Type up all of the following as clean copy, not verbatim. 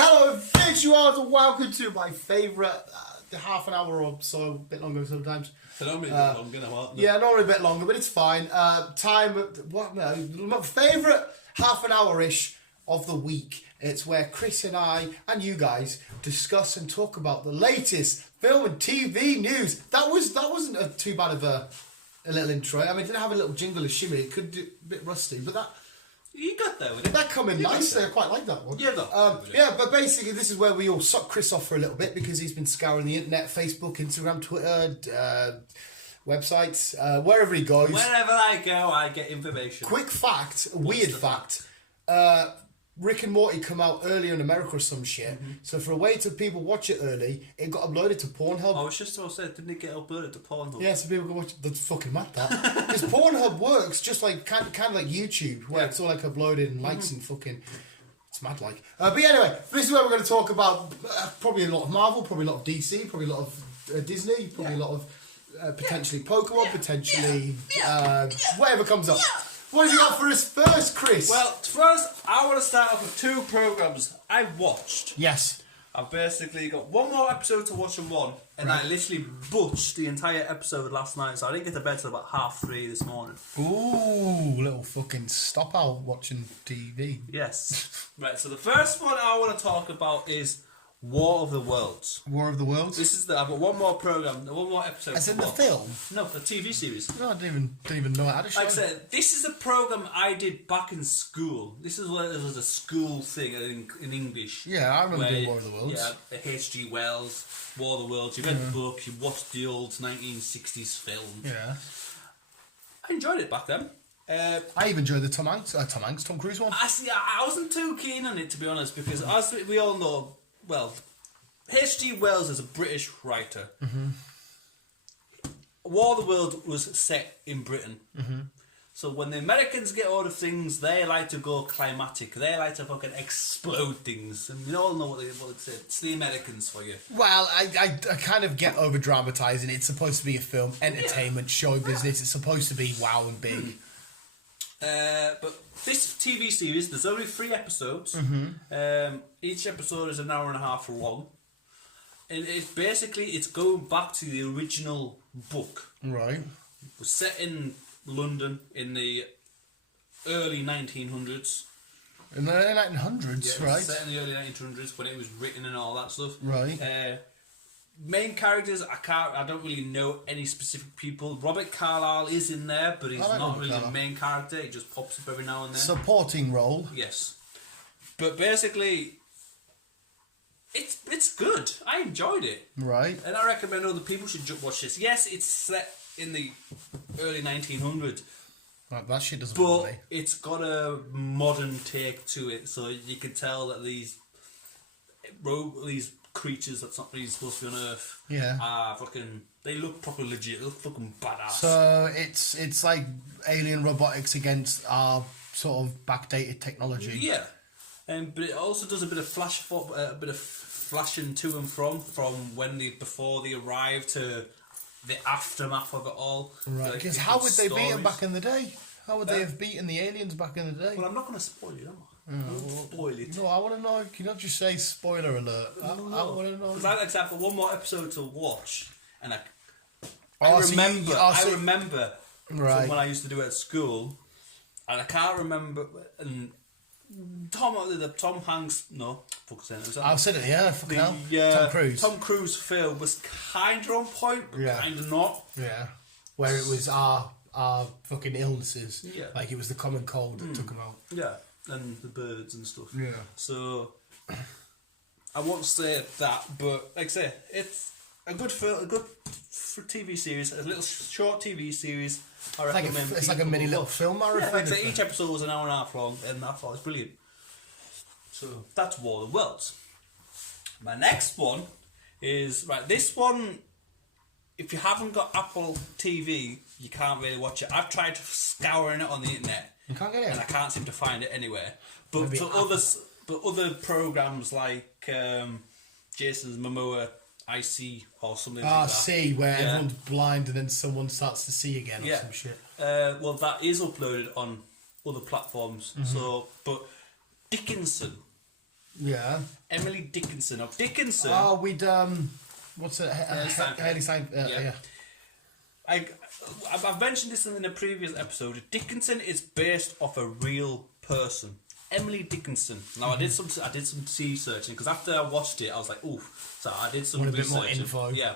Hello, visuals, and welcome to my favourite half an hour or so, a bit longer sometimes. Normally a bit longer now, aren't they? Yeah, normally a bit longer, but it's fine. My favourite half an hour-ish of the week. It's where Chris and I and you guys discuss and talk about the latest film and TV news. That wasn't too bad of a little intro. I mean, it didn't have a little jingle of shimmy. It could do a bit rusty, but that. You got there with it. That come in nicely. I quite like that one. Yeah, but basically this is where we all suck Chris off for a little bit because he's been scouring the internet, Facebook, Instagram, Twitter, websites, wherever he goes. Wherever I go, I get information. Quick fact, weird fact. Rick and Morty come out earlier in America or some shit. Mm-hmm. So for a way to people watch it early, it got uploaded to Pornhub. I was just about to say, didn't it get uploaded to Pornhub? Yeah, so people can watch it. That's fucking mad, that. Because Pornhub works just like kind of like YouTube, where it's all like uploaded and likes and fucking. It's mad like. But anyway, this is where we're going to talk about probably a lot of Marvel, probably a lot of DC, probably a lot of Disney, probably a lot of potentially Pokemon, potentially whatever comes up. What have you got for us first, Chris? Well, first, I want to start off with two programmes I've watched. Yes. I've basically got one more episode to watch and I literally butched the entire episode last night, so I didn't get to bed till about 3:30 this morning. Ooh, little fucking stop out watching TV. Yes. Right, so the first one I want to talk about is War of the Worlds. War of the Worlds? I've got one more programme, one more episode. As in the film? No, the TV series. No, I didn't even know it had a show. Like I said, this is a programme I did back in school. This is what it was, a school thing in English. Yeah, I remember doing War of the Worlds. Yeah, H.G. Wells, War of the Worlds. You read the book, you watched the old 1960s film. Yeah. I enjoyed it back then. I even enjoyed the Tom Cruise one. I wasn't too keen on it, to be honest, because as we all know, well, H.G. Wells is a British writer. Mm-hmm. War of the World was set in Britain. Mm-hmm. So when the Americans get hold of things, they like to go climatic. They like to fucking explode things. And we all know what it's. It's the Americans for you. Well, I kind of get over dramatising. It's supposed to be a film, entertainment, show business. It's supposed to be wow and big. But this TV series, there's only 3 episodes. Mm-hmm. Each episode is an hour and a half long. And it's going back to the original book. Right. It was set in London in the early 1900s. In the early 1900s, yeah, right? Set in the early 1900s when it was written and all that stuff. Right. Main characters, I don't really know any specific people. Robert Carlyle is in there, but he's not really the main character. He just pops up every now and then. Supporting role. Yes. But basically, it's good. I enjoyed it. Right. And I recommend other people should watch this. Yes, it's set in the early 1900s. Right, that shit doesn't bother me. But it's got a modern take to it, so you can tell that these creatures that's not really supposed to be on Earth. Yeah. They look proper legit. They look fucking badass. So it's like alien robotics against our sort of backdated technology. Yeah. But it also does a bit of flashing to and from before they arrive to the aftermath of it all. Right. Because how would they beat them back in the day? How would they have beaten the aliens back in the day? Well, I'm not going to spoil it, am I? Spoil it. No, I want to know. Can you not just say spoiler alert? I want to know. Because I have one more episode to watch, and I remember from when I used to do it at school, and I can't remember. And Tom Hanks, no, fuck saying it. I've said it. Yeah, fucking hell. Tom Cruise. Tom Cruise film was kind of on point, but kind of not. Yeah, where it was our fucking illnesses. Yeah, like it was the common cold that took him out. Yeah. And the birds and stuff. Yeah. So I won't say that, but like I say, it's a good TV series, a little short TV series. I recommend. It's like a mini little film marathon. Yeah, like I say, each episode was an hour and a half long, and I thought it was brilliant. So that's War of the Worlds. My next one is this one. If you haven't got Apple TV, you can't really watch it. I've tried scouring it on the internet. You can't get it, and I can't seem to find it anywhere. But other programs like Jason Momoa I see or something like that. see, where everyone's blind and then someone starts to see again or some shit. Well, that is uploaded on other platforms. So, but Dickinson. Yeah. Emily Dickinson. Now, Dickinson... Oh, we'd... what's it? Haley Steinfeld. Yeah. I've mentioned this in a previous episode. Dickinson is based off a real person. Emily Dickinson. Now I did some sea searching because after I watched it, I was like, "Ooh!" So I did some research. A bit more info. Yeah.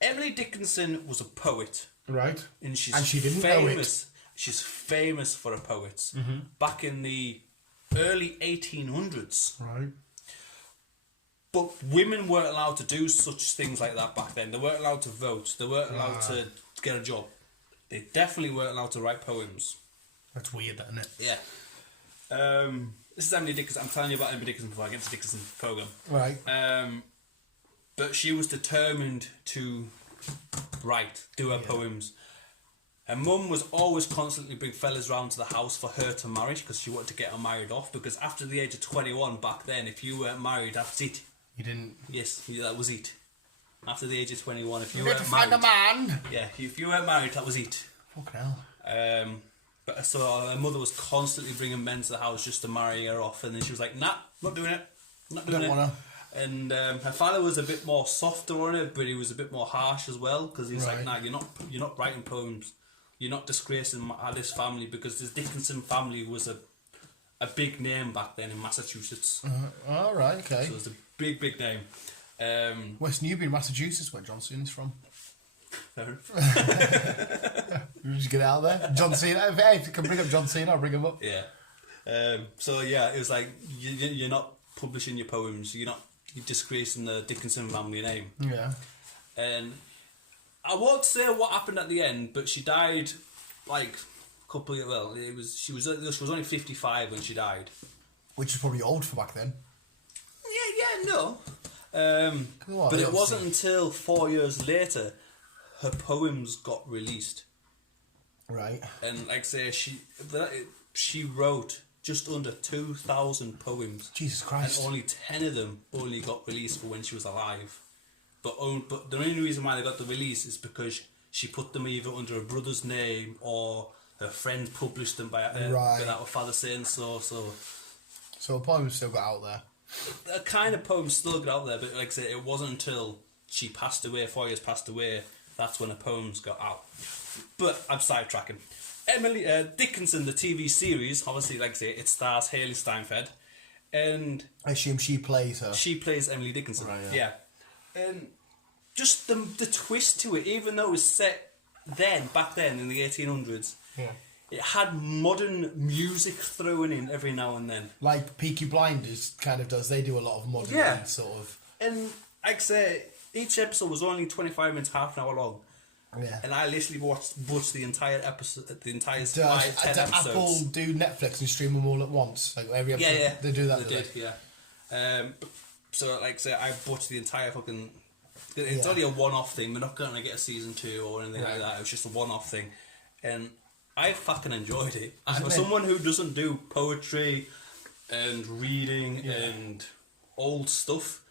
Emily Dickinson was a poet, right? And she didn't know it. She's famous for her poets. Back in the early 1800s. Right. But women weren't allowed to do such things like that back then. They weren't allowed to vote. They weren't allowed to get a job. They definitely weren't allowed to write poems. That's weird, isn't it? Yeah. This is Emily Dickinson. I'm telling you about Emily Dickinson before I get to Dickinson's program. Right. But she was determined to do her poems. Her mum was always constantly bring fellas round to the house for her to marry because she wanted to get her married off. Because after the age of 21 back then, if you weren't married, that's it. You didn't. Yes, that was it. After the age of 21, if you weren't married, find a man. Yeah, if you weren't married, that was it. Fucking hell. But so her mother was constantly bringing men to the house just to marry her off, and then she was like, "Nah, not doing it. Not doing it." Wanna. And her father was a bit more softer on it, but he was a bit more harsh as well because he was like, "Nah, you're not writing poems. You're not disgracing this family because this Dickinson family was a big name back then in Massachusetts." All right, okay. So it was a big name. West Newbury, Massachusetts, where John Cena's from. Fair enough. You just get out there. John Cena. Hey, if you can bring up John Cena, I'll bring him up. Yeah. So yeah, it was like you're not publishing your poems. You're disgracing the Dickinson family name. Yeah. And I won't say what happened at the end, but she died like a couple of she was only 55 when she died, which is probably old for back then. No. But it wasn't until 4 years later her poems got released. Right. And like I say, she wrote just under 2,000 poems. Jesus Christ. And only 10 of them only got released for when she was alive. But the only reason why they got the release is because she put them either under her brother's name or her friend published them without her father saying so. So a poem still got out there. A kind of poem still got out there, but like I say, it wasn't until she passed away, 4 years passed away, that's when her poems got out. But I'm sidetracking. Emily Dickinson, the TV series, obviously, like I say, it stars Haley Steinfeld, and I assume she plays her. She plays Emily Dickinson. Right, yeah. And just the twist to it, even though it was set back then in the 1800s, it had modern music thrown in every now and then. Like Peaky Blinders kind of does. They do a lot of modern sort of. And like I say, each episode was only 25 minutes, half an hour long. Yeah. And I literally watched the entire episode, the entire 10 episodes. Apple do Netflix and stream them all at once? Like every episode? Yeah. They do that, They did, yeah. So, like I say, I watched the entire fucking... It's only a one-off thing. We're not going to get a season 2 or anything like that. It was just a one-off thing. And I fucking enjoyed it. For someone who doesn't do poetry and reading and old stuff,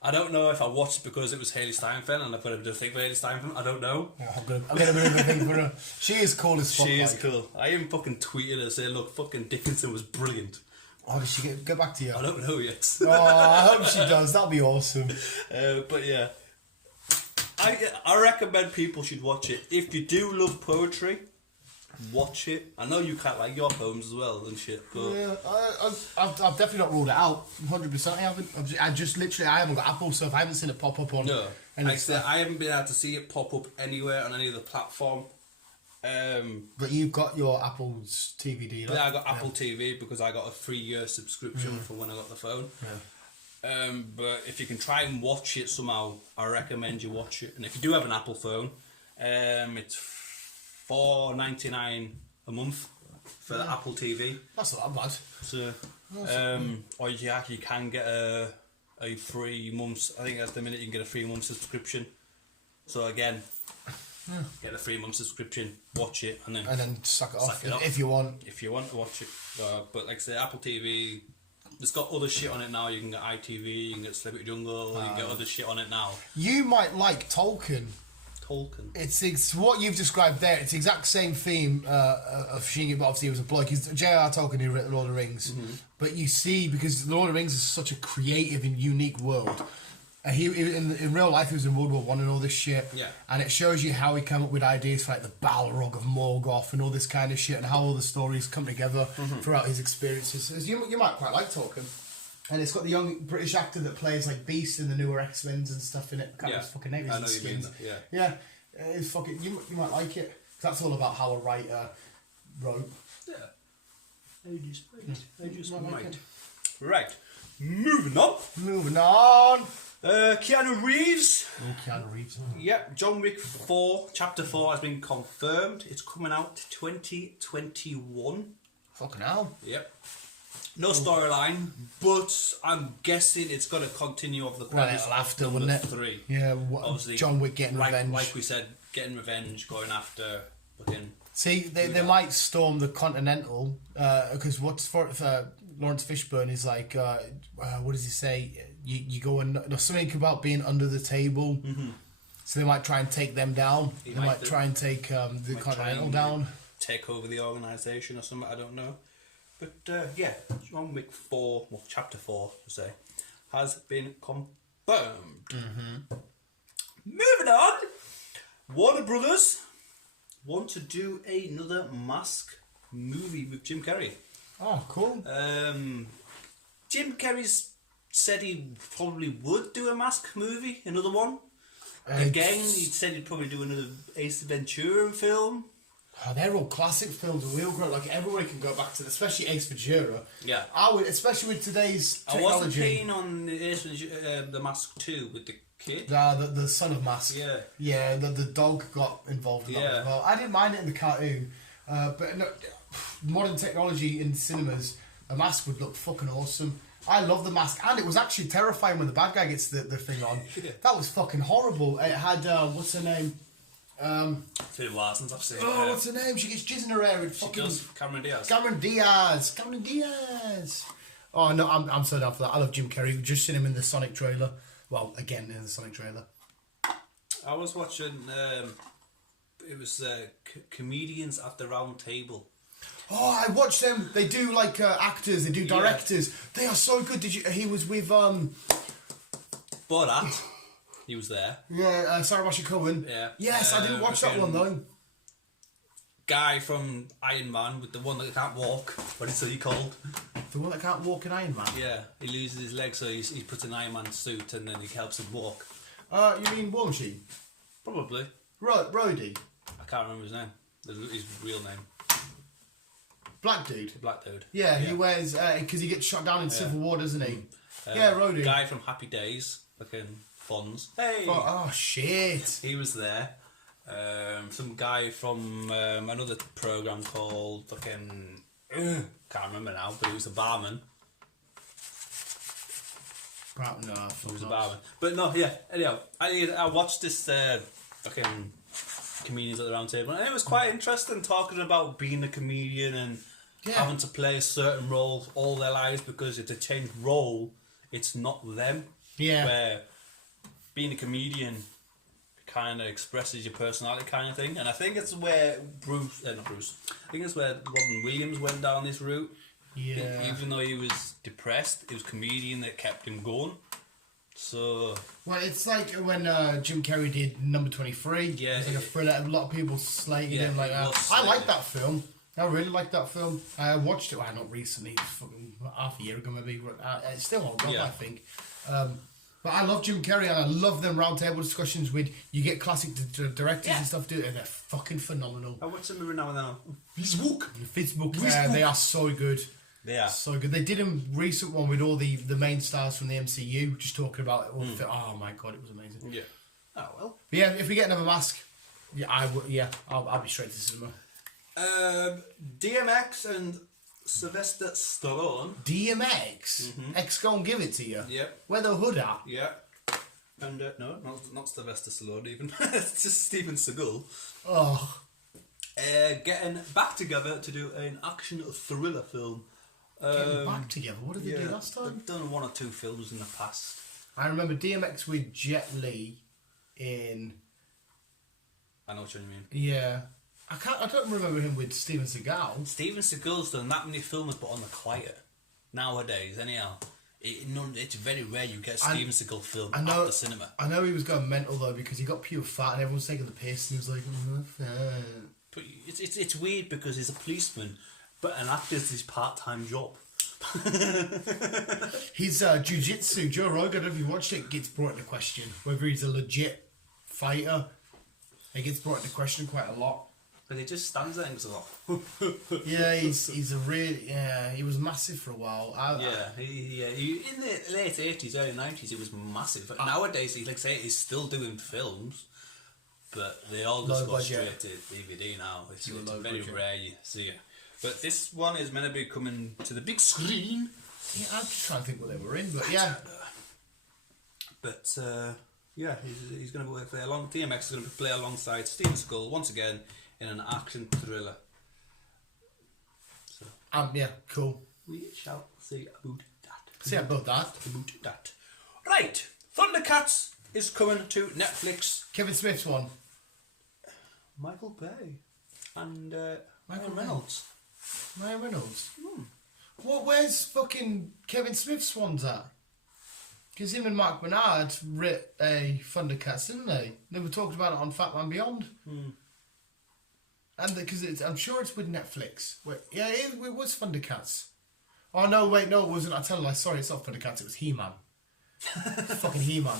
I don't know if I watched because it was Haley Steinfeld and I've got a bit of a thing for Haley Steinfeld. I don't know. I've got a bit of a thing for her. She is cool as fuck. She is cool. I even fucking tweeted her saying, look, fucking Dickinson was brilliant. Oh, did she get back to you? I don't know yet. Oh, I hope she does. That'll be awesome. But yeah, I recommend people should watch it. If you do love poetry, watch it. I know you can't like your poems as well and shit, but yeah, I've definitely not ruled it out. 100%. I haven't. I haven't got Apple, so if I haven't seen it pop up on. No, I haven't been able to see it pop up anywhere on any other platform. But you've got your Apple's TV deal. Yeah, I got Apple TV because I got a 3-year subscription for when I got the phone. Yeah. But if you can try and watch it somehow, I recommend you watch it. And if you do have an Apple phone, it's $4.99 a month for the Apple TV. That's not that bad. So, or you can get a 3 months. I think at the minute you can get a 3-month subscription. So again, get a 3-month subscription, watch it, and then suck it off it off if you want. If you want to watch it, but like I say, Apple TV, It's got other shit on it now. You can get ITV, you can get Celebrity Jungle, you can get other shit on it now. You might like Tolkien. Tolkien. It's what you've described there. It's the exact same theme of Shingi, but obviously he was a bloke. He's J.R. Tolkien who wrote Lord of the Rings. But you see, because the Lord of the Rings is such a creative and unique world. He in real life he was in World War One and all this shit. Yeah. And it shows you how he came up with ideas for like the Balrog of Morgoth and all this kind of shit, and how all the stories come together throughout his experiences. So you might quite like Tolkien. And it's got the young British actor that plays like Beast in the newer X-Men's and stuff in it. I can't remember his fucking name. I know you mean that, yeah. It's fucking. You might like it. 'Cause that's all about how a writer wrote. Yeah. I just might like might. Right. Moving on. Moving on. Keanu Reeves. Oh, Keanu Reeves. Yep. John Wick 4, Chapter 4 has been confirmed. It's coming out 2021. Fucking hell. Yep. No storyline, but I'm guessing it's going to continue off the Well, premise it'll have to, of wouldn't number it? 3. Yeah, Obviously, John Wick getting revenge. Like we said, getting revenge, going after fucking... See, they might storm the Continental, because what's for Lawrence Fishburne is like, what does he say? You go and there's something about being under the table. So they might try and take them down. They might try and take the Continental down. Take over the organisation or something, I don't know. But yeah, John Wick 4, well, Chapter 4, I say, has been confirmed. Moving on, Warner Brothers want to do another Mask movie with Jim Carrey. Oh, cool. Jim Carrey's said he probably would do a Mask movie, another one. Again, he said he'd probably do another Ace Ventura film. Oh, they're all classic films, and we all grow like everybody can go back to them, especially Ace Ventura. Yeah, I would, especially with today's technology. I wasn't keen on the Mask 2 with the kid. The son of Mask. Yeah, yeah. The dog got involved in that as well. I didn't mind it in the cartoon, but no, modern technology in cinemas, a Mask would look fucking awesome. I love the Mask, and it was actually terrifying when the bad guy gets the thing on. That was fucking horrible. It had what's her name? Two Larsons, I've seen. Oh, what's her name? She gets jizz in her hair. And she does. Cameron Diaz. Oh no, I'm so down for that. I love Jim Carrey. We've just seen him in the Sonic trailer. Well, again in the Sonic trailer. I was watching. It was comedians at the round table. Oh, I watched them. They do like actors. They do directors. Yeah. They are so good. Did you? He was with Borat. He was there. Yeah, Sarah Cohen. Yeah. Yes, I didn't watch that one though. Guy from Iron Man with the one that can't walk. What is he called? The one that can't walk in Iron Man? Yeah, he loses his leg, so he puts an Iron Man suit and then he helps him walk. You mean War Machine? Probably. Brody? I can't remember his name. His real name. Black dude? Black dude. Yeah, he wears... because he gets shot down in Civil War, doesn't he? Yeah, Rhodey. Guy from Happy Days. Fucking Fonz. Hey! Oh, shit. He was there. Some guy from another programme called fucking... can't remember now, but he was a barman. No, he was a barman. But no, yeah. Anyhow, I watched this fucking comedians at the round table, and it was quite interesting talking about being a comedian and having to play a certain role all their lives because it's a changed role. It's not them. Yeah. Where being a comedian kind of expresses your personality kind of thing, and I think it's where I think it's where Robin Williams went down this route. Yeah. Even though he was depressed, it was comedian that kept him going. So... Well, it's like when Jim Carrey did Number 23. Yeah. It's like a thriller. A lot of people slated him like that. I like that film. I really like that film. I watched it, not recently, fucking half a year ago maybe. It's still holds up, I think. But I love Jim Carrey, and I love them roundtable discussions with you get classic directors and stuff do it, and they're fucking phenomenal. I watch them every now and then. Facebook, they are so good. They are so good. They did a recent one with all the main stars from the MCU, just talking about it. Oh my god, it was amazing. Yeah. Oh well. But yeah, if we get another Mask, I'll be straight to cinema. DMX and Sylvester Stallone. DMX? X gon' give it to you? Yep. Where the hood at? Yeah. And, no, not Sylvester Stallone even. It's just Steven Seagal. Oh. Getting back together to do an action thriller film Getting back together. What did they do last time? They've done 1 or 2 films in the past. I remember DMX with Jet Li in... I know what you mean. Yeah. I don't remember him with Steven Seagal. Steven Seagal's done that many films, but on the quiet. Nowadays, anyhow. It's very rare you get a Steven Seagal film at the cinema. I know he was going mental though because he got pure fat and everyone's taking the piss and he was like, But it's weird because he's a policeman, but an actor's his part-time job. His jiu-jitsu, Joe Rogan, if you watched it, gets brought into question. Whether he's a legit fighter, it gets brought into question quite a lot. But he just stands there and goes, oh. Yeah, he's a really... Yeah, he was massive for a while. He in the late 80s, early 90s, he was massive. But nowadays, he's still doing films, but they all just go straight to DVD now. It's very rare you see it. But this one is meant to be coming to the big screen. Yeah, I'm just trying to think what they were in, but yeah. But, he's going to work there along. DMX is going to play alongside Steven Seagal once again in an action thriller. So, yeah, cool. We shall see about that. See about that. Right, Thundercats is coming to Netflix. Kevin Smith's one. Michael Bay and Michael Ryan Reynolds. Ryan Reynolds. Where's fucking Kevin Smith's ones at? Because him and Mark Bernard writ a Thundercats, didn't they? They were talking about it on Fat Man Beyond. And because I'm sure it's with Netflix. It was Thundercats. Oh no, wait, no, it wasn't. I tell you, sorry, it's not Thundercats. It was He-Man. Fucking He-Man.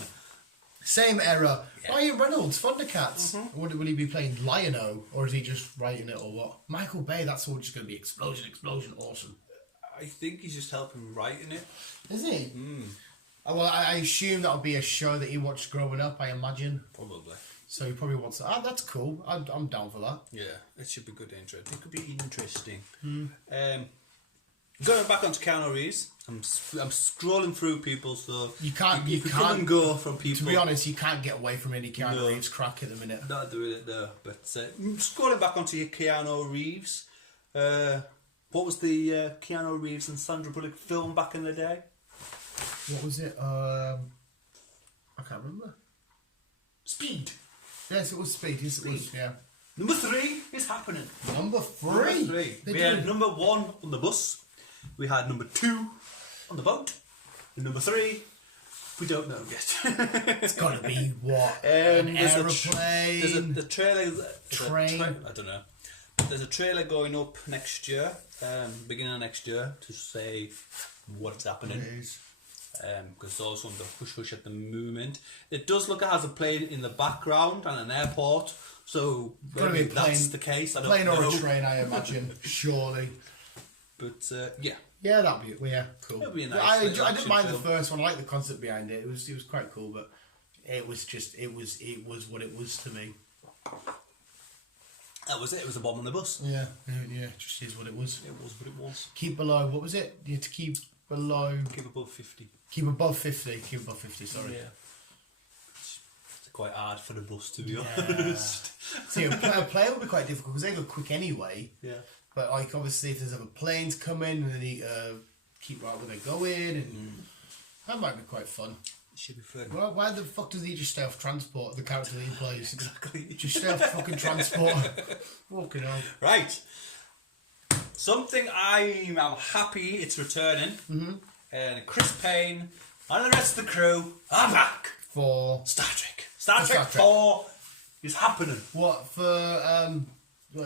Same era. Yeah. Ryan Reynolds, Thundercats. Will he be playing Lion-O, or is he just writing it, or what? Michael Bay, that's all just going to be explosion, awesome. I think he's just helping writing it. Is he? Well, I assume that'll be a show that he watched growing up, I imagine. Probably. So he probably wants to... that's cool. I'm down for that. Yeah, it should be good. It could be interesting. Going back onto Keanu Reeves, I'm scrolling through people, so you can't come and go from people. To be honest, you can't get away from any Keanu Reeves crack at the minute. Not doing it there, but scrolling back onto Keanu Reeves. What was the Keanu Reeves and Sandra Bullock film back in the day? What was it? I can't remember. Speed. Yes, it was Speed. Yes, it was. Yeah. Number 3 is happening. Number three. We had number 1 on the bus. We had number 2 on the boat. And number 3, we don't know yet. It's got to be what? An aeroplane? There's a trailer. Train? I don't know. There's a trailer going up next year, beginning of next year, to say what's happening. Because it's also under hush at the moment. It does look like it has a plane in the background and an airport. So maybe that's the case. I don't know. Plane or a train, I imagine. Surely. But yeah. Yeah, that'd be cool. It'd be a nice I didn't mind film. the first one. I like the concept behind it. It was quite cool, but it was what it was to me. That was it. It was a bomb on the bus. Yeah. Just is what it was. It was what it was. Keep below. What was it? You had to keep below. Keep above 50. Keep above 50. Keep above 50. Sorry. Yeah. It's quite hard for the bus, to be honest. See, a plane would be quite difficult because they go quick anyway. Yeah. But like obviously, if there's other planes coming and they need to keep right where they're going, and that might be quite fun. It should be fun. Well, why the fuck does he just stay off transport? The character that he plays. Exactly. Just stay off fucking transport. Fucking hell. Right. Something I am happy it's returning. And Chris Payne and the rest of the crew are back For Star Trek. Star Trek 4 is happening. what? For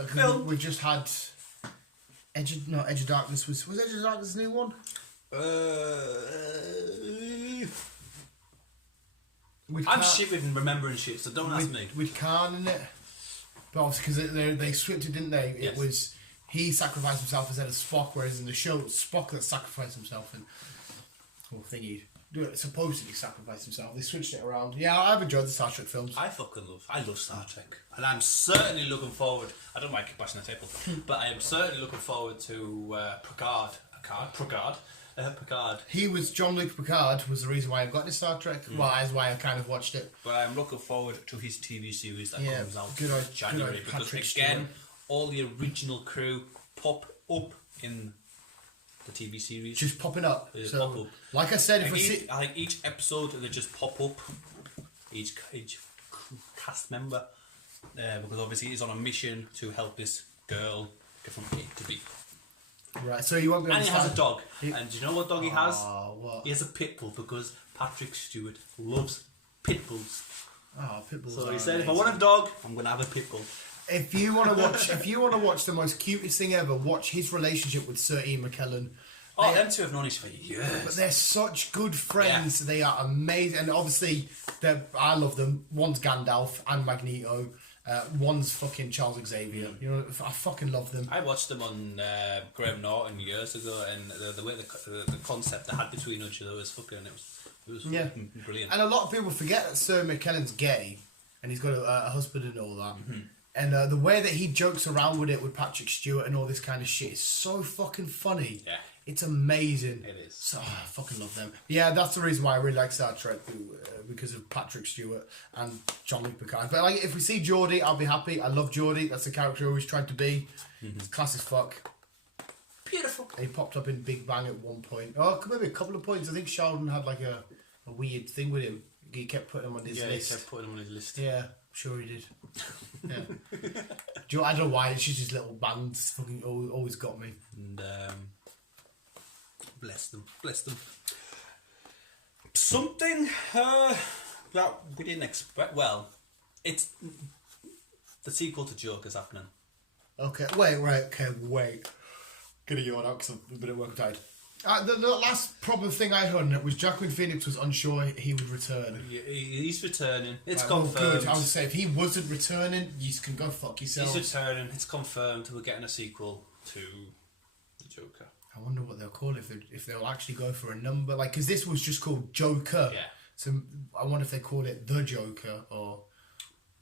Film. we just had Edge of Darkness. Was Edge of Darkness the new one? I'm shit with remembering shit, so don't ask me. With Khan in it. But obviously, because they scripted, didn't they? Yes. It was he sacrificed himself instead of Spock, whereas in the show, it's Spock that sacrificed himself and supposedly sacrificed himself. They switched it around. Yeah, I've enjoyed the Star Trek films. I love Star Trek, and I'm certainly looking forward. I don't like bashing the table, but I am certainly looking forward to Picard. Jean-Luc Picard was the reason why I got into Star Trek. Well, that's why I kind of watched it. But I'm looking forward to his TV series that comes out in January, because Patrick again, Stewart. all the original crew pop up in the TV series. Just popping up. They just So, pop up. like I said, if we see... I think each episode they just pop up. Each cast member, because obviously he's on a mission to help this girl get from A to B. Right, so you won't be able And to he has a find- dog. And do you know what dog he has? What? He has a pit bull because Patrick Stewart loves pit bulls. Oh, Pitbulls. So are he said, if I amazing. want a dog, I'm going to have a pit bull. If you want to watch the most cutest thing ever, watch his relationship with Sir Ian McKellen. Oh, them two have known each other for But years. they're such good friends. They are amazing, and obviously, I love them. One's Gandalf and Magneto. One's fucking Charles Xavier. You know, I fucking love them. I watched them on Graham Norton years ago, and the way the concept they had between each other was fucking. It was fucking brilliant. And a lot of people forget that Sir McKellen's gay, and he's got a husband and all that. Mm-hmm. And the way that he jokes around with it with Patrick Stewart and all this kind of shit is so fucking funny. Yeah. It's amazing. It is. So, I fucking love them. Yeah, that's the reason why I really like Star Trek, because of Patrick Stewart and Jean-Luc Picard. But like, if we see Geordie, I'll be happy. I love Geordie. That's the character I always tried to be. It's class as fuck. Beautiful. He popped up in Big Bang at one point. Oh, maybe a couple of points. I think Sheldon had like a weird thing with him. He kept putting him on his list. He kept putting him on his list. Yeah, sure he did. Yeah. I don't know why. It's just his little bands fucking always got me. And bless them. Something that we didn't expect. Well, it's the sequel to Joker's happening. Okay, wait. Gonna yawn out because I've been at work tired. The last problem thing I heard was Joaquin Phoenix was unsure he would return. He's returning. It's Right, well, confirmed. good. I would say if he wasn't returning, you can go fuck yourself. He's returning. It's confirmed. We're getting a sequel to the Joker. I wonder what they'll call it, if they'll actually go for a number, like, because this was just called Joker. Yeah. So I wonder if they call it the Joker or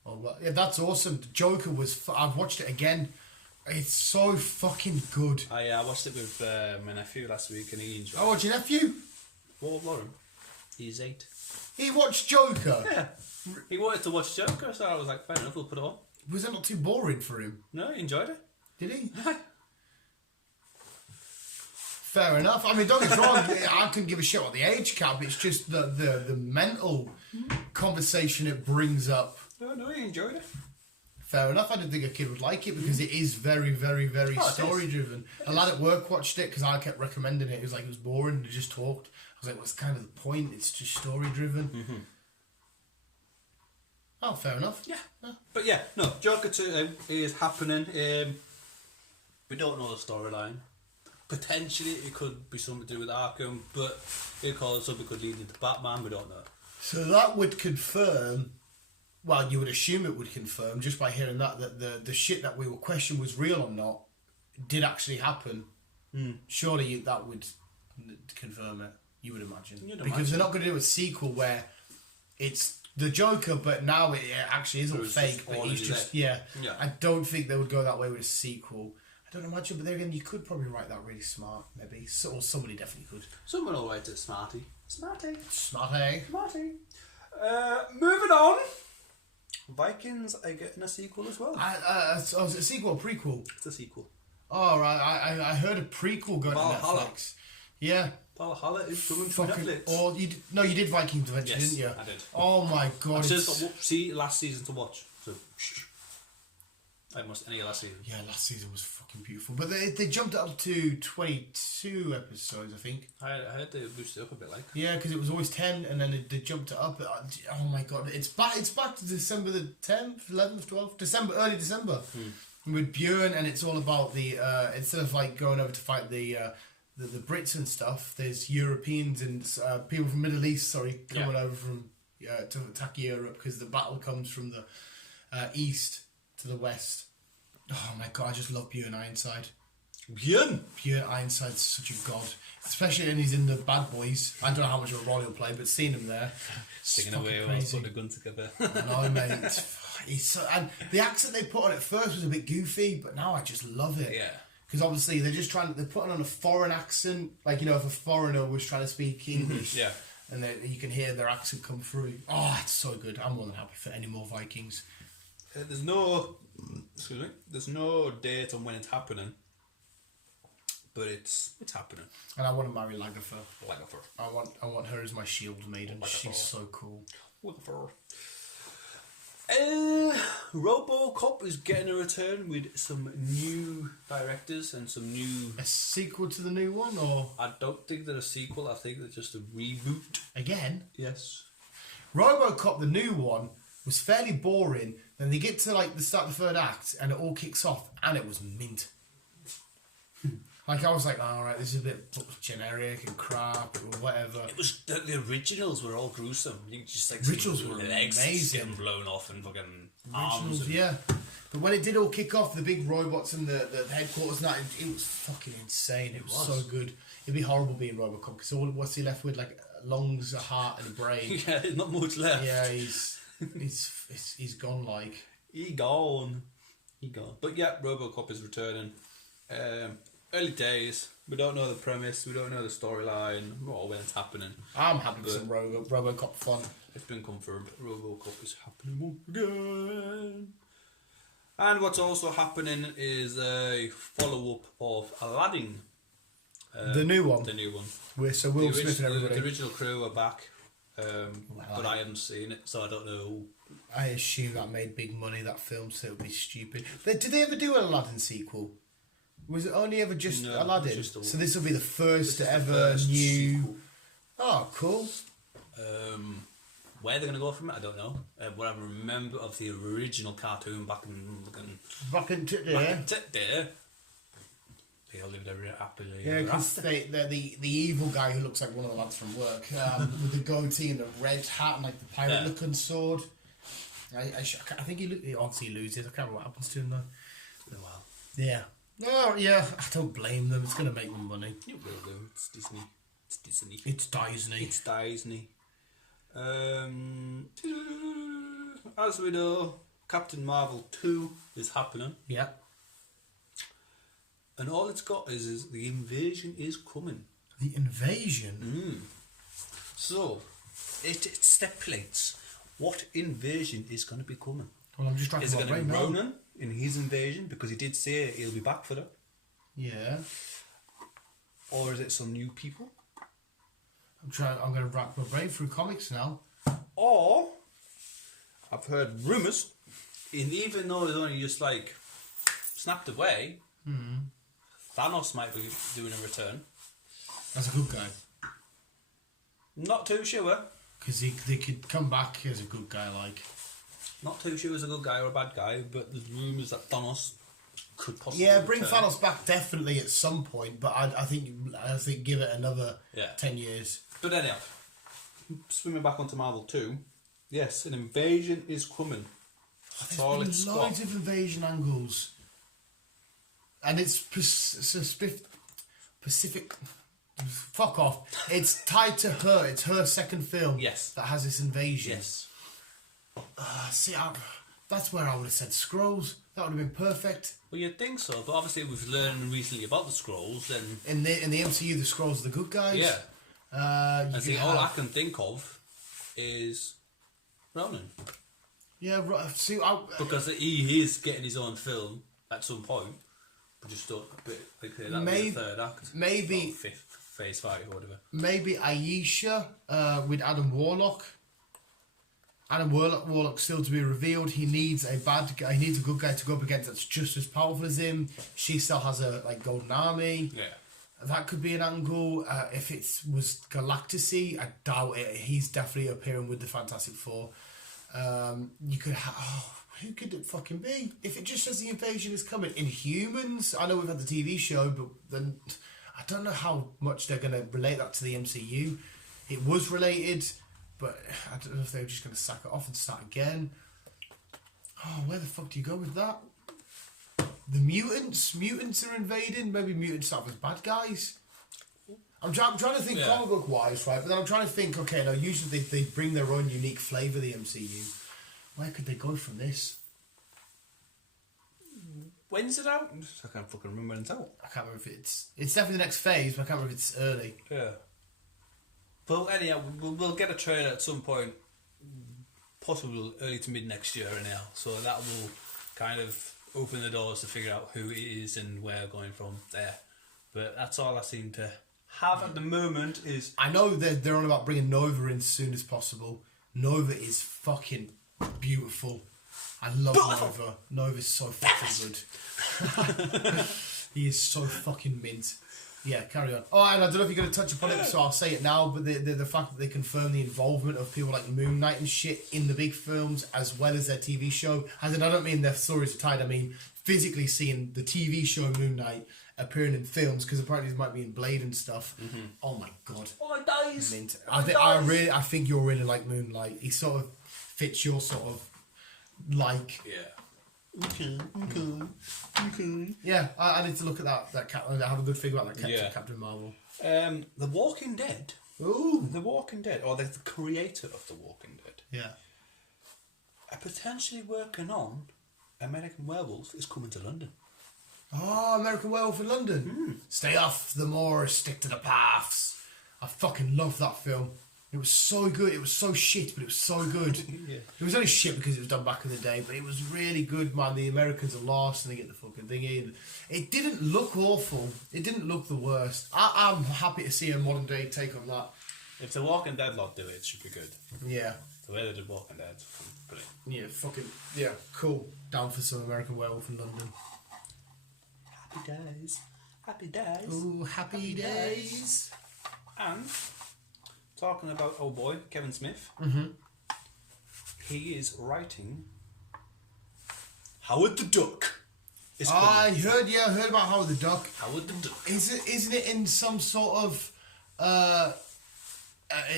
what. Yeah, that's awesome. The Joker was. I've watched it again. It's so fucking good. I watched it with my nephew last week, and he enjoyed. Oh, what's your nephew? Well, Lauren, he's 8. He watched Joker. Yeah. He wanted to watch Joker, so I was like, fair enough, we'll put it on. Was it not too boring for him? No, he enjoyed it. Did he? Fair enough. I mean, don't get me wrong. I couldn't give a shit about the age cap. It's just the mental conversation it brings up. No, he enjoyed it. Fair enough. I didn't think a kid would like it because it is very, very, very story driven. A lad at work watched it because I kept recommending it. It was like it was boring. They just talked. I was like, what's kind of the point? It's just story driven. Oh, fair enough. Yeah. But yeah, no, Joker 2 is happening. We don't know the storyline. Potentially it could be something to do with Arkham, but because something could lead into Batman, we don't know. So that would confirm, well, you would assume it would confirm, just by hearing that the shit that we were questioning was real or not, did actually happen. Surely that would confirm it, you would imagine. Because they're not going to do a sequel where it's the Joker, but now it actually isn't fake, but he's just, yeah. I don't think they would go that way with a sequel. I don't imagine, but then again, you could probably write that really smart, maybe. Or somebody definitely could. Someone will write it smarty. Smarty. Moving on. Vikings are getting a sequel as well. It's a sequel or prequel? It's a sequel. Oh, right. I heard a prequel going Valhalla. to Netflix. Yeah. Valhalla is coming to Netflix. Or you did Vikings eventually, Yes, didn't you? I did. Oh my god. I've just got last season to watch. So, I must any last season. Yeah, last season was fucking beautiful. But they jumped it up to 22 episodes, I think. I heard they boosted it up a bit, like. Yeah, because it was always 10, and then they jumped it up. Oh my god, it's back to December the 10th, 11th, 12th, early December, with Björn, and it's all about the instead of like going over to fight the Brits and stuff, there's Europeans and people from Middle East, coming over from to attack Europe, because the battle comes from the east to the west. Oh my god, I just love Björn Ironside. Björn Ironside's such a god, especially when he's in the Bad Boys. I don't know how much of a role he'll play, but seeing him there, singing away while putting a gun together. I know, mate. And the accent they put on it first was a bit goofy, but now I just love it. Yeah. Because obviously they're putting on a foreign accent, like, you know, if a foreigner was trying to speak English, yeah, and you can hear their accent come through. Oh, it's so good. I'm more than happy for any more Vikings. There's no date on when it's happening, but it's happening. And I want to marry Lagerfur. Lagerfur. I want her as my shield maiden. She's so cool. Lagerfur. Robocop is getting a return with some new directors and some new... A sequel to the new one, or...? I don't think they're a sequel, I think they're just a reboot. Again? Yes. Robocop, the new one, was fairly boring. Then they get to like the start of the third act and it all kicks off and it was mint. Like I was like, alright, this is a bit generic and crap or whatever. It was the originals were all gruesome. You just like Originals see were legs amazing. getting blown off and fucking arms. And... Yeah. But when it did all kick off, the big robots and the headquarters and that, it was fucking insane. It was so good. It'd be horrible being Robocop because what's he left with? Like lungs, a heart, and a brain. Yeah, not much left. Yeah, he's gone. Like he gone. But yeah, Robocop is returning. Early days. We don't know the premise. We don't know the storyline or when it's happening. I'm happy with some Robocop fun. It's been confirmed. Robocop is happening once again. And what's also happening is a follow-up of Aladdin. The new one. The new one. Will Smith and everybody. The original crew are back. But I haven't seen it, so I don't know. I assume that made big money, that film, so it would be stupid. Did they ever do an Aladdin sequel? Was it only ever just Aladdin? Just so this will be the first ever new... Sequel. Oh, cool. Where they're going to go from it, I don't know. What I remember of the original cartoon back in there. They all lived very happily. Yeah, because the evil guy who looks like one of the lads from work, with the goatee and the red hat and like the pirate-looking sword. I think he obviously loses. I can't remember what happens to him though. Oh, well. Yeah. Oh, yeah. I don't blame them. It's going to make them money. You will do. It's Disney. It's Disney. As we know, Captain Marvel 2 is happening. Yeah. And all it's got is the invasion is coming. The invasion? So, it stipulates what invasion is going to be coming. Well, I'm just trying to Is it going to be Ronan in his invasion? Because he did say he'll be back for that. Yeah. Or is it some new people? I'm going to rack my brain through comics now. Or, I've heard rumours, and even though it's only just like snapped away, Thanos might be doing a return. As a good guy. Not too sure. Because they could come back as a good guy, like. Not too sure as a good guy or a bad guy, but there's rumours that Thanos could possibly bring return. Thanos back definitely at some point, but I think give it another 10 years. But anyhow, swimming back onto Marvel 2, yes, an invasion is coming. That's all it's got. Loads of invasion angles. And it's Pacific. Fuck off. It's tied to her. It's her second film that has this invasion. Yes. That's where I would have said Skrulls. That would have been perfect. Well, you'd think so, but obviously we've learned recently about the Skrulls. And in the MCU, the Skrulls are the good guys. Yeah. All I can think of is Ronan. Yeah, right. See, because he is getting his own film at some point. But just a bit like that would be the third act. Maybe fifth, phase 5 or whatever. Maybe Aisha with Adam Warlock. Adam Warlock still to be revealed. He needs a bad guy. He needs a good guy to go up against that's just as powerful as him. She still has a golden army. Yeah. That could be an angle. If it was Galactus-y, I doubt it. He's definitely appearing with the Fantastic Four. You could who could it fucking be? If it just says the invasion is coming. Inhumans? I know we've had the TV show, but then I don't know how much they're going to relate that to the MCU. It was related, but I don't know if they're just going to sack it off and start again. Oh, where the fuck do you go with that? The mutants are invading. Maybe mutants start as bad guys. I'm trying to think comic book wise, right? But then I'm trying to think. Okay, now usually they bring their own unique flavour. The MCU. Where could they go from this? When's it out? I can't fucking remember when it's out. I can't remember if it's definitely the next phase, but I can't remember if it's early. Yeah. Well, anyhow, we'll get a trailer at some point, possibly early to mid next year. Anyhow, so that will kind of open the doors to figure out who it is and where we're going from there. But that's all I seem to have at the moment is... I know they're on about bringing Nova in as soon as possible. Nova is fucking beautiful. I love Nova. Nova's so fucking good. He is so fucking mint. Yeah, carry on. Oh, and I don't know if you're going to touch upon it, so I'll say it now, but the fact that they confirm the involvement of people like Moonlight and shit in the big films as well as their TV show. As in, I don't mean their stories are tied, I mean physically seeing the TV show Moonlight appearing in films, because apparently it might be in Blade and stuff. Mm-hmm. Oh my god. Oh my days. Mint. I think you'll really like Moonlight. He sort of fits your sort of like... Yeah. Okay. Yeah, I need to look at that I have a good figure about that Captain Marvel. The Walking Dead. Ooh. The Walking Dead, or the creator of The Walking Dead. Yeah. Are potentially working on American Werewolf is coming to London. Oh, American Werewolf in London. Stay off the moors, stick to the paths. I fucking love that film. It was so good. It was so shit, but it was so good. Yeah. It was only shit because it was done back in the day, but it was really good, man. The Americans are lost and they get the fucking thing in. It didn't look awful. It didn't look the worst. I'm happy to see a modern day take on that. If the Walking Dead lot do it, it should be good. Yeah. The way they did Walking Dead, brilliant. Yeah, fucking, yeah, cool. Down for some American Werewolf in London. Happy days. Happy days. Ooh, happy days. And... talking about old boy Kevin Smith, he is writing Howard the Duck. I heard about Howard the Duck. Howard the Duck. Isn't it in some sort of?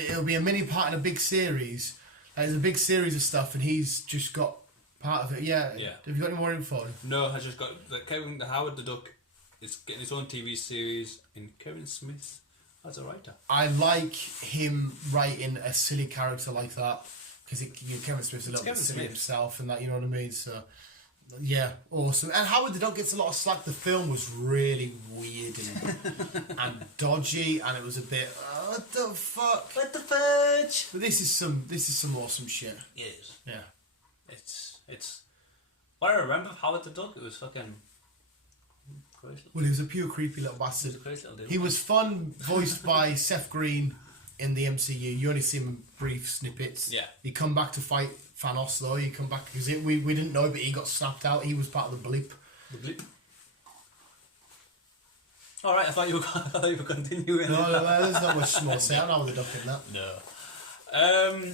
It'll be a mini part in a big series. There's a big series of stuff, and he's just got part of it. Yeah. Yeah. Have you got any more info? No, I just got the Howard the Duck is getting his own TV series, and Kevin Smith as a writer. I like him writing a silly character like that because Kevin Smith's a little bit silly himself, and that, you know what I mean. So, yeah, awesome. And Howard the Duck gets a lot of slack. The film was really weird and dodgy, and it was a bit what the fuck? What the fudge? But this is some awesome shit. It is. Yeah. It's. What I remember of Howard the Duck, it was fucking. Well, he was a pure creepy little bastard. He was fun, voiced by Seth Green in the MCU. You only see him in brief snippets. Yeah. He come back to fight Thanos though. He come back because we didn't know, but he got snapped out. He was part of the blip. The blip. All right, I thought you were continuing. No, there's not much more to say. I don't know the duck in that. No.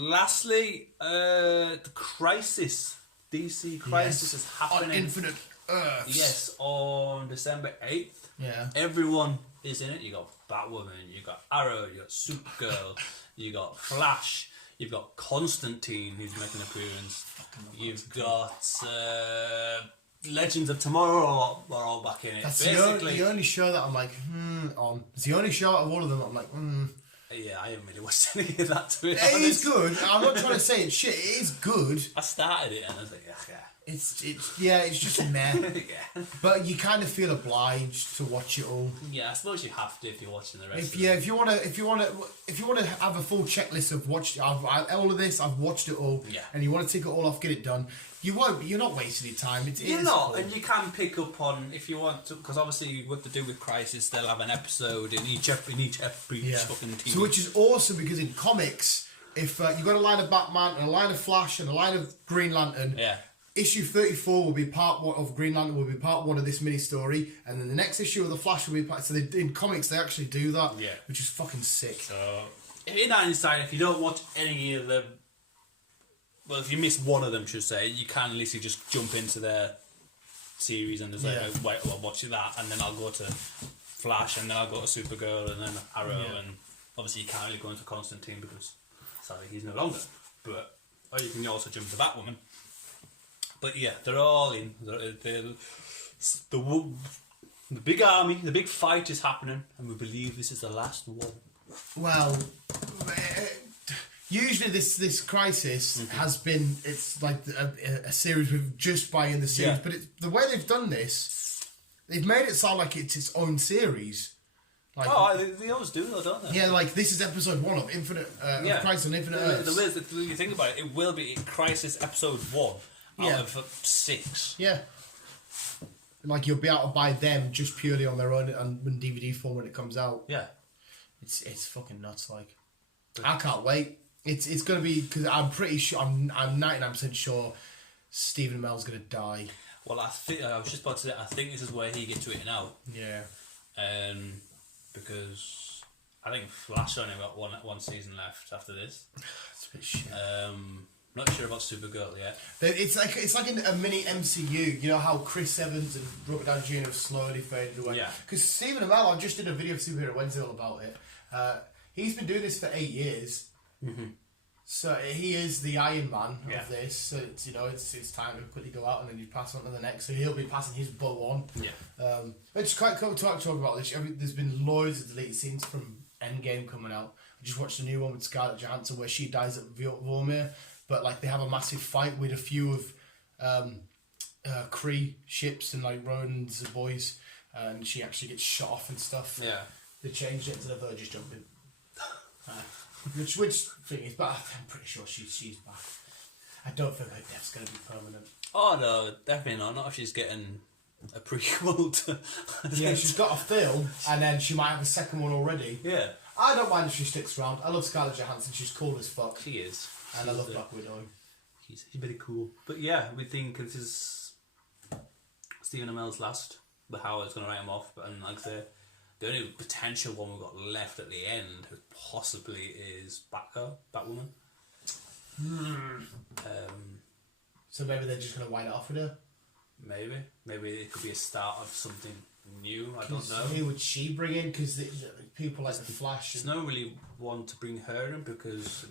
Lastly, the Crisis. DC Crisis is happening. On Infinite Earths. Yes, on December 8th. Yeah. Everyone is in it. You got Batwoman, you got Arrow, you got Supergirl, you got Flash, you've got Constantine who's making an appearance. You've got Legends of Tomorrow are all back in it. That's basically the only show that I'm like, on. It's the only show out of all of them I'm like, Yeah, I haven't really watched any of that, to be honest. It is good. I'm not trying to say it's shit. It is good. I started it and I was like, yeah. It's just meh. Yeah. But you kind of feel obliged to watch it all. Yeah, I suppose you have to if you're watching the rest. If you want to have a full checklist of all of this, I've watched it all. Yeah. And you want to tick it all off, get it done. You won't. You're not wasting your time. You're not, and you can pick up on if you want to, because obviously what to do with Crisis, they'll have an episode in each fucking TV. So which is awesome because in comics, if you've got a line of Batman and a line of Flash and a line of Green Lantern, issue 34 will be part one of Green Lantern, will be part one of this mini story, and then the next issue of the Flash will be part. So in comics they actually do that, which is fucking sick. So in hindsight, if you don't watch any of them. Well, if you miss one of them, should say, you can literally just jump into their series and just wait, I'll watch that, and then I'll go to Flash, and then I'll go to Supergirl, and then Arrow, and obviously you can't really go into Constantine because sadly he's no longer. But or you can also jump to Batwoman. But yeah, they're all in. The big army, the big fight is happening, and we believe this is the last one. Well. Usually this Crisis has been, it's like a series with just buying the series, but the way they've done this, they've made it sound like it's its own series. Like, they always do though, don't they? Yeah, like this is episode 1 of Infinite, of Crisis on Infinite Earths. The way you think about it, it will be Crisis episode 1 out of 6. Yeah. Like you'll be able to buy them just purely on their own and in DVD form when it comes out. Yeah. It's fucking nuts. Like, I can't wait. It's gonna be because I'm pretty sure I'm 99% sure Stephen Amell's gonna die. Well, I was just about to say I think this is where he gets written out. Yeah. Because I think Flash only got one season left after this. It's a bit shit. Not sure about Supergirl yet. It's like a mini MCU. You know how Chris Evans and Robert Downey Jr. have slowly faded away. Yeah. Because Stephen Amell, I just did a video for Superhero Wednesday all about it. He's been doing this for 8 years. Mm-hmm. So he is the Iron Man of this. So it's time to quickly go out and then you pass on to the next. So he'll be passing his bow on. Yeah. It's quite cool to talk about this. There's been loads of deleted scenes from Endgame coming out. I just watched a new one with Scarlett Johansson where she dies at Vormir. But like they have a massive fight with a few of Kree ships and like Ronan's boys, and she actually gets shot off and stuff. Yeah. They changed it to the Verge jumping. Which thing is, but I'm pretty sure she's back. I don't think her death's going to be permanent. Oh no, definitely not. Not if she's getting a prequel to. Yeah, she's got a film, and then she might have a second one already. Yeah. I don't mind if she sticks around. I love Scarlett Johansson. She's cool as fuck. She is. And I love Black Widow. He's very cool. But yeah, we think this is Stephen Amell's last. The Howard's going to write him off. But like I say, the only potential one we've got left at the end possibly is Batwoman. So maybe they're just going to wind it off with her? Maybe it could be a start of something new. I don't know. Who would she bring in? Because people like the Flash. There's no really one to bring her in because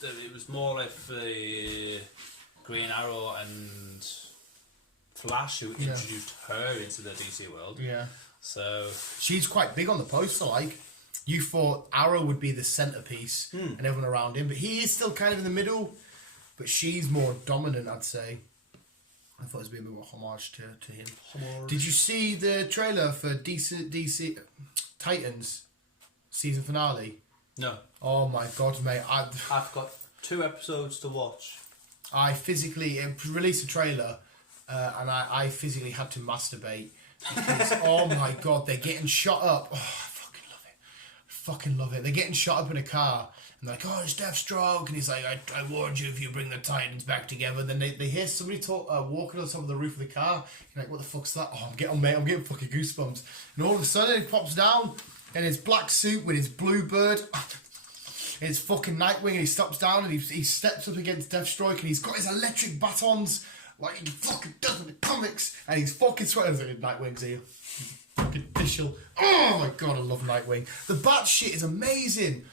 it was more like the Green Arrow and Flash who introduced her into the DC world. Yeah. So she's quite big on the poster. Like you thought Arrow would be the centerpiece and everyone around him, but he is still kind of in the middle. But she's more dominant, I'd say. I thought it was a bit more homage to him. Homage. Did you see the trailer for DC Titans season finale? No. Oh my god, mate! I've got 2 episodes to watch. I physically released a trailer, and I physically had to masturbate because oh my god, they're getting shot up. Oh, I fucking love it. They're getting shot up in a car. And they're like, oh, it's Deathstroke. And he's like, I warned you if you bring the Titans back together. Then they hear somebody walking on top of the roof of the car. You're like, what the fuck's that? Oh, I'm getting fucking goosebumps. And all of a sudden, it pops down. And his black suit with his blue bird. And it's fucking Nightwing. And he stops down and he steps up against Deathstroke. And he's got his electric batons. Like he fucking does in the comics. And he's fucking sweating. I was like, Nightwing's here. Fucking official. Oh my god, I love Nightwing. The bat shit is amazing.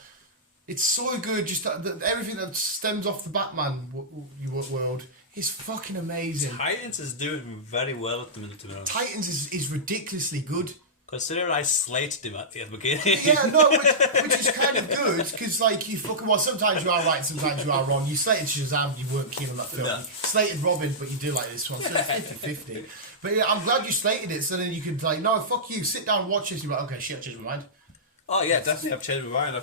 It's so good, just everything that stems off the Batman world is fucking amazing. Titans is doing very well at the minute, to be honest. Titans is ridiculously good. Considering I slated him at the beginning. Yeah, no, which is kind of good, because like you fucking, well, sometimes you are right, sometimes you are wrong. You slated Shazam, you weren't keen on that film. No. You slated Robin, but you do like this one, so it's 50-50. But yeah, I'm glad you slated it, so then you could like, no, fuck you, sit down and watch this, and you're like, okay, shit, I changed my mind. Oh yeah, definitely. I've changed my mind. I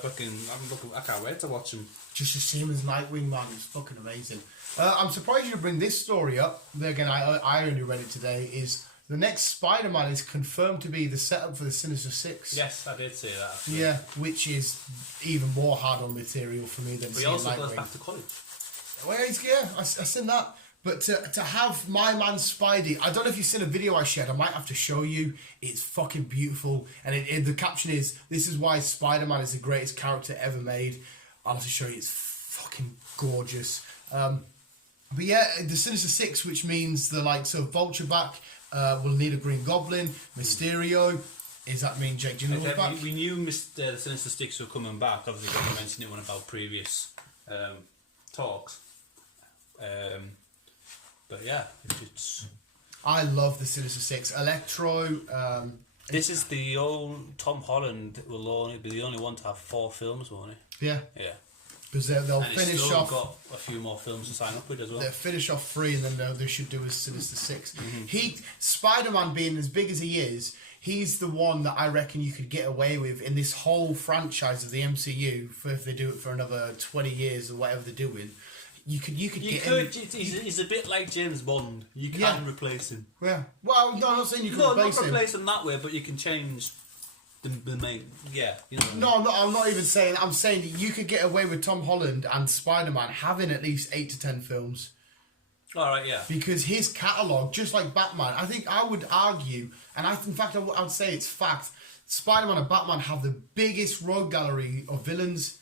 can't wait to watch him. Just to see him as Nightwing, man, it's fucking amazing. I'm surprised you to bring this story up. Again, I only read it today. Is the next Spider-Man is confirmed to be the setup for the Sinister Six? Yes, I did see that. Actually. Yeah, which is even more hard-on material for me than seeing Nightwing. He also goes back to college. Well, I've seen that. But to have my man Spidey, I don't know if you've seen a video I shared, I might have to show you. It's fucking beautiful. And the caption is, this is why Spider-Man is the greatest character ever made. I'll have to show you, it's fucking gorgeous. But yeah, the Sinister Six, which means the likes of Vulture back, we'll need a Green Goblin, Mysterio. Does that mean Jake Gyllenhaal's back? We knew the Sinister Six were coming back. Obviously, we mentioned it in one of our previous talks. But yeah, it's. I love the Sinister Six. Electro. This is the old Tom Holland will only be the only one to have 4 films, won't he? Yeah. Yeah. Because they'll and finish still off. Got a few more films to sign up with as well. They'll finish off 3, and then they should do a Sinister Six. Spider-Man being as big as he is, he's the one that I reckon you could get away with in this whole franchise of the MCU. If they do it for another 20 years or whatever they're doing. You get could. him. He's a bit like James Bond. You can replace him. Yeah. Well, no, I'm not saying you can No, replace not him. replace him that way, but you can change the main. Yeah, you know. No, I'm not even saying. I'm saying that you could get away with Tom Holland and Spider-Man having at least 8 to 10 films. All right, yeah. Because his catalogue, just like Batman, I think I would argue, and in fact I would say it's fact, Spider-Man and Batman have the biggest rogue gallery of villains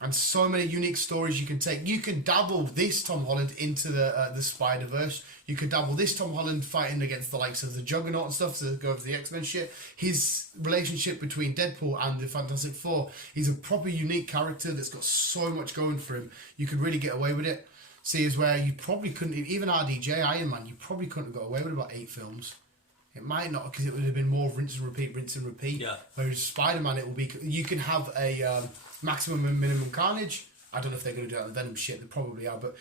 and so many unique stories you can take. You can dabble this Tom Holland into the Spider-Verse. You could dabble this Tom Holland fighting against the likes of the Juggernaut and stuff to go over the X-Men shit. His relationship between Deadpool and the Fantastic Four, he's a proper unique character that's got so much going for him. You could really get away with it. See, is where you probably couldn't, even RDJ, Iron Man, you probably couldn't have got away with about 8 films. It might not, because it would have been more rinse and repeat. Yeah. Whereas Spider-Man, it will be, you can have a maximum and minimum carnage. I don't know if they're going to do that with Venom shit, they probably are, but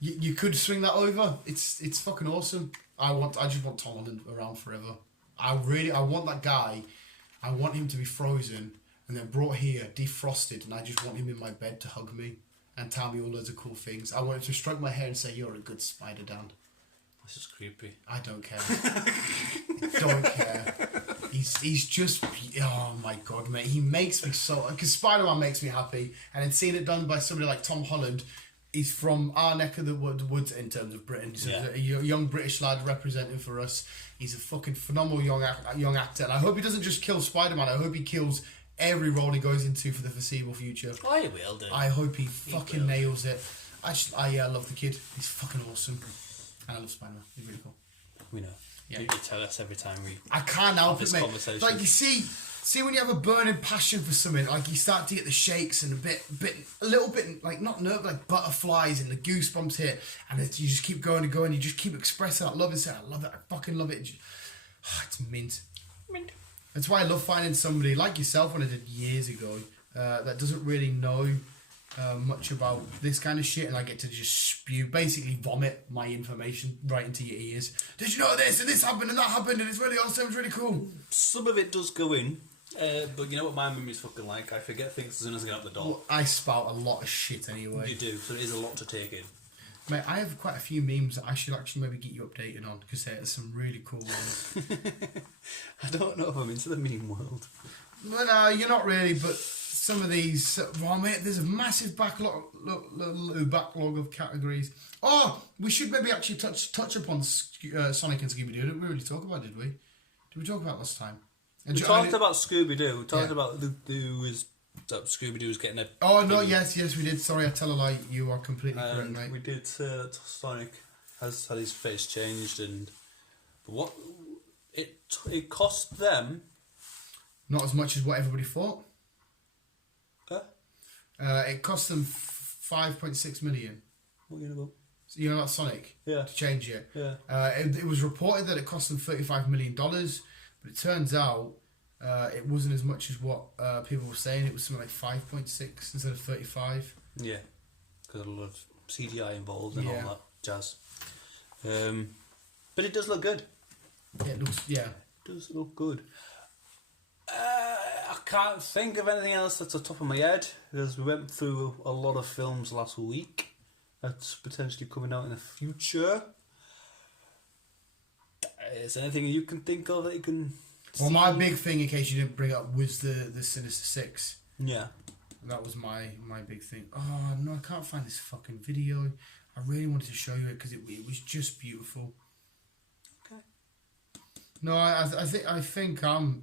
you could swing that over. It's fucking awesome. I just want Tom Holland around forever. I want that guy. I want him to be frozen and then brought here, defrosted, and I just want him in my bed to hug me and tell me all loads of cool things. I want him to stroke my hair and say, "You're a good spider, Dan." This is creepy. I don't care. Don't care. He's just, oh my god, mate. He makes me so, because Spider-Man makes me happy, and then seeing it done by somebody like Tom Holland, he's from our neck of the woods in terms of Britain. He's a young British lad representing for us. He's a fucking phenomenal young actor, and I hope he doesn't just kill Spider-Man. I hope he kills every role he goes into for the foreseeable future. Oh, he will do. I hope he fucking nails it. I love the kid. He's fucking awesome. And I love Spider-Man. He's really cool. We know. Yeah. You tell us every time I can't help it, mate. Like, you see when you have a burning passion for something, like, you start to get the shakes and a little bit, like, not nerve, like butterflies and the goosebumps hit, and you just keep going and going, you just keep expressing that love and saying, I love it, I fucking love it. It's mint. That's why I love finding somebody like yourself, when I did years ago, that doesn't really know much about this kind of shit, and I get to just basically vomit my information right into your ears. Did you know this and this happened and that happened and it's really awesome, it's really cool. Some of it does go in, but you know what my memory's fucking like? I forget things as soon as I get out the door. Well, I spout a lot of shit anyway. You do, so it is a lot to take in. Mate, I have quite a few memes that I should actually maybe get you updated on, because there's some really cool ones. I don't know if I'm into the meme world. Well, no, you're not really, but some of these, well, mate, there's a massive backlog of categories. Oh, we should maybe actually touch upon Sonic and Scooby-Doo. Didn't we really talk about it, did we? Did we talk about it last time? We talked about Scooby-Doo. We talked about Scooby-Doo's getting a... Oh, no, yes, we did. Sorry, I tell a lie. You are completely correct, mate. We did say that Sonic has had his face changed, and what it cost them... Not as much as what everybody thought. Huh? It cost them 5.6 million. What are you about? You know about Sonic? Yeah. To change it. Yeah. It was reported that it cost them $35 million, but it turns out it wasn't as much as what people were saying. It was something like 5.6 instead of 35. Yeah. Because a lot of CGI involved and all that jazz. But it does look good. Yeah, it looks, yeah. It does look good. I can't think of anything else that's on top of my head, because we went through a lot of films last week that's potentially coming out in the future. Is there anything you can think of that you can see? Well, my big thing, in case you didn't bring up, was the Sinister Six. Yeah. That was my big thing. Oh, no, I can't find this fucking video. I really wanted to show you it because it was just beautiful. Okay. No, I think I'm.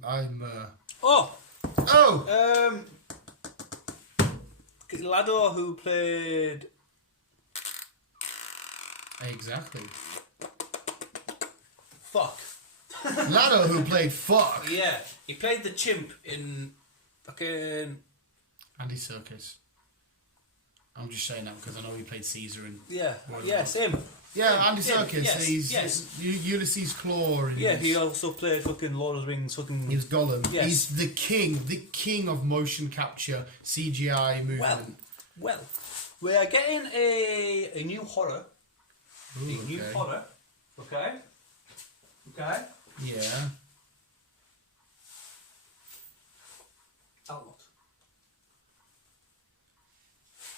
Lado, who played. Exactly. Fuck. Lado, who played fuck. Yeah, he played the chimp in fucking Andy Serkis. I'm just saying that because I know he played Caesar and... Yes, him. Yeah, Andy Serkis. He's Ulysses Claw. And he also played fucking Lord of the Rings. Fucking... He was Gollum. Yes. He's the king of motion capture, CGI movement. Well, we are getting a new horror. Ooh, a new horror. Okay. Yeah. Outlook.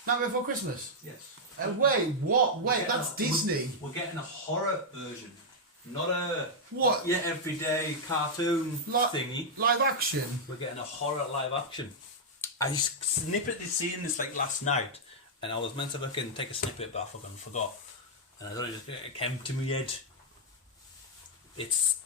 Nightmare Before Christmas? Yes. Wait, what? Wait, that's Disney. We're getting a horror version. Not a What? everyday cartoon thingy. Live action? We're getting a horror live action. I snippeted seeing this like last night, and I was meant to fucking take a snippet, but I fucking forgot. And I thought it came to my head. It's.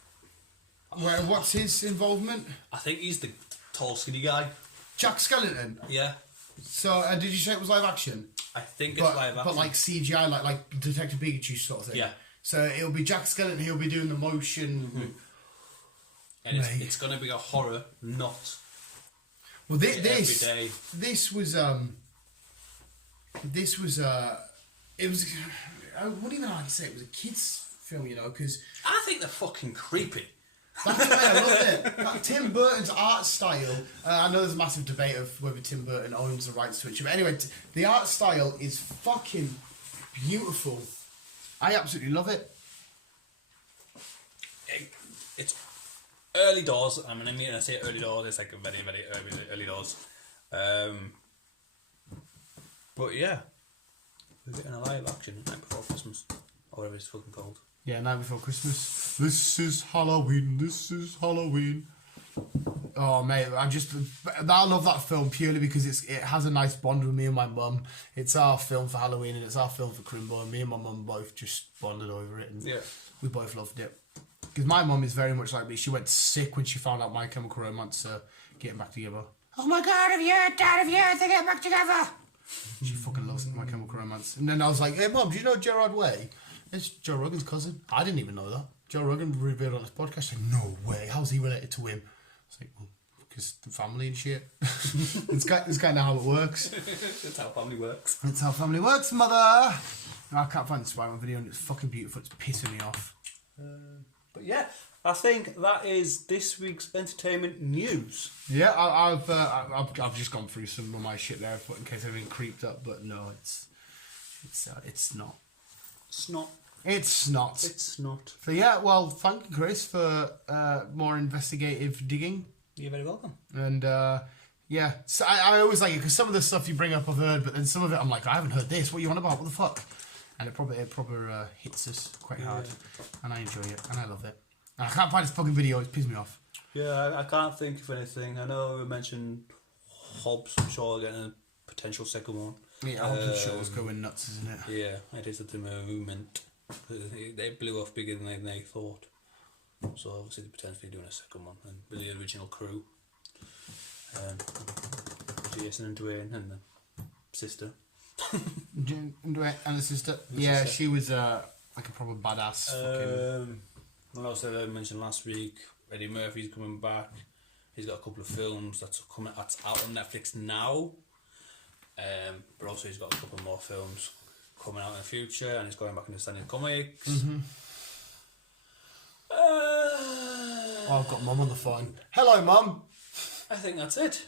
What's his involvement? I think he's the tall, skinny guy. Jack Skellington. Yeah. So, did you say it was live action? I think it's live action. But like CGI, like Detective Pikachu sort of thing. Yeah. So it'll be Jack Skellington. He'll be doing the motion. Mm-hmm. And it's going to be a horror, not. Well, this every day. This was it was. I wouldn't even like to say it was a kids film, you know, because I think they're fucking creepy. that's the way I love it. Like, Tim Burton's art style. I know there's a massive debate of whether Tim Burton owns the rights to it, but anyway, the art style is fucking beautiful. I absolutely love it. It's early doors. I mean, when I say early doors, it's like a very, very early doors. But yeah, we're getting a live action Night Before Christmas, or whatever it's fucking called. Yeah, Night Before Christmas. This is Halloween. This is Halloween. Oh mate, I love that film purely because it has a nice bond with me and my mum. It's our film for Halloween and it's our film for Crimbo, and me and my mum both just bonded over it, and we both loved it. Because my mum is very much like me. She went sick when she found out My Chemical Romance getting back together. Oh my god, have you heard, Dad? Have you heard? They get back together. She fucking loves My Chemical Romance. And then I was like, hey Mum, do you know Gerard Way? It's Joe Rogan's cousin. I didn't even know that. Joe Rogan revealed on his podcast, like, no way, how's he related to him? It's like, well, because the family and shit. it's kind of how it works. That's how family works. That's how family works, mother. I can't find the Spider-Man video and it's fucking beautiful. It's pissing me off. But yeah, I think that is this week's entertainment news. Yeah, I've just gone through some of my shit there in case everything creeped up, but no, it's not. It's not. It's not. It's not. So yeah, well, thank you, Chris, for more investigative digging. You're very welcome. And yeah, so I always like it because some of the stuff you bring up I've heard, but then some of it I'm like, I haven't heard this. What are you on about? What the fuck? And it probably hits us quite hard, and I enjoy it and I love it. And I can't find this fucking video. It pisses me off. Yeah, I can't think of anything. I know we mentioned Hobbs and Shaw getting a potential second one. Yeah, Hobbs and Shaw's going nuts, isn't it? Yeah, it is at the moment. They blew off bigger than they thought. So obviously they're potentially doing a second one, and with the original crew. Jason and Dwayne and the sister. And the sister. Yeah, she was like a proper badass. And also I mentioned last week, Eddie Murphy's coming back. He's got a couple of films that's out on Netflix now. But also he's got a couple more films coming out in the future, and he's going back into standing comics. Mm-hmm. I've got Mum on the phone. Hello, Mum. I think that's it.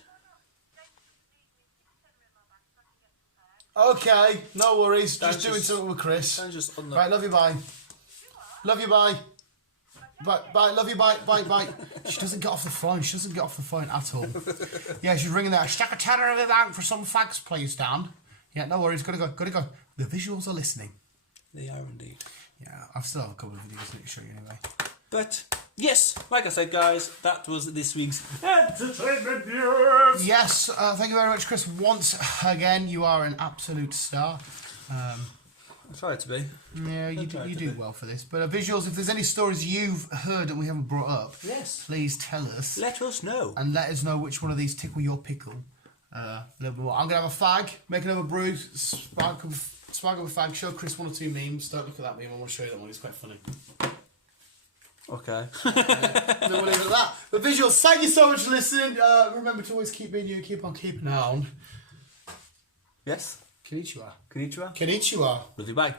Okay, no worries. Just doing something with Chris. Right, love you, bye. Love you, bye. Bye, love you, bye, bye. She doesn't get off the phone. She doesn't get off the phone at all. Yeah, she's ringing there. Stick a tenner of it out for some fags, please, Dan. Yeah, no worries. Gotta go. The visuals are listening. They are indeed. Yeah, I've still have a couple of videos to show you anyway. But yes, like I said, guys, that was this week's entertainment news. Yes, thank you very much, Chris. Once again, you are an absolute star. I try to be. Yeah, you do well for this. But visuals, if there's any stories you've heard that we haven't brought up, yes, please tell us. Let us know. And let us know which one of these tickle your pickle. A little bit more. I'm going to have a fag, make another brew, spark up a fag, show Chris one or two memes. Don't look at that meme, I want to show you that one, it's quite funny. Okay. Then we'll leave it at that. But visuals, thank you so much for listening. Remember to always keep being you, keep on keeping on. Yes. Konnichiwa. Konnichiwa. Konnichiwa. Love you, bye.